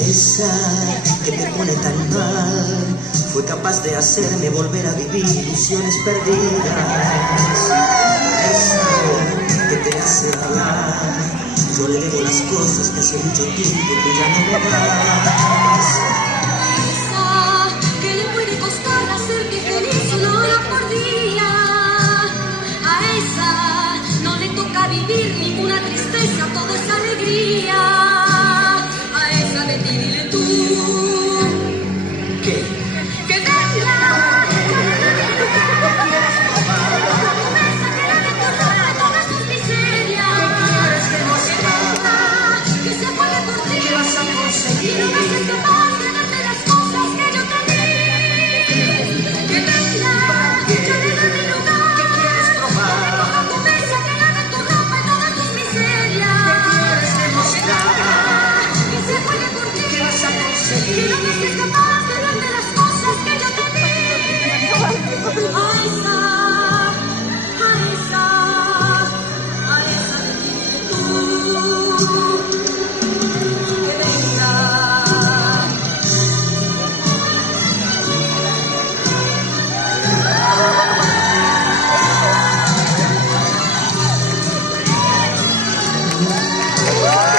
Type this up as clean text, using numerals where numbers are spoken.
Esa que me pone tan mal fue capaz de hacerme volver a vivir ilusiones perdidas. Esa que te hace hablar, yo le debo las cosas que hace mucho tiempo que ya no me das. Esa que le puede costar hacerte feliz una hora por día. A esa no le toca vivir ninguna tristeza, todo es alegría.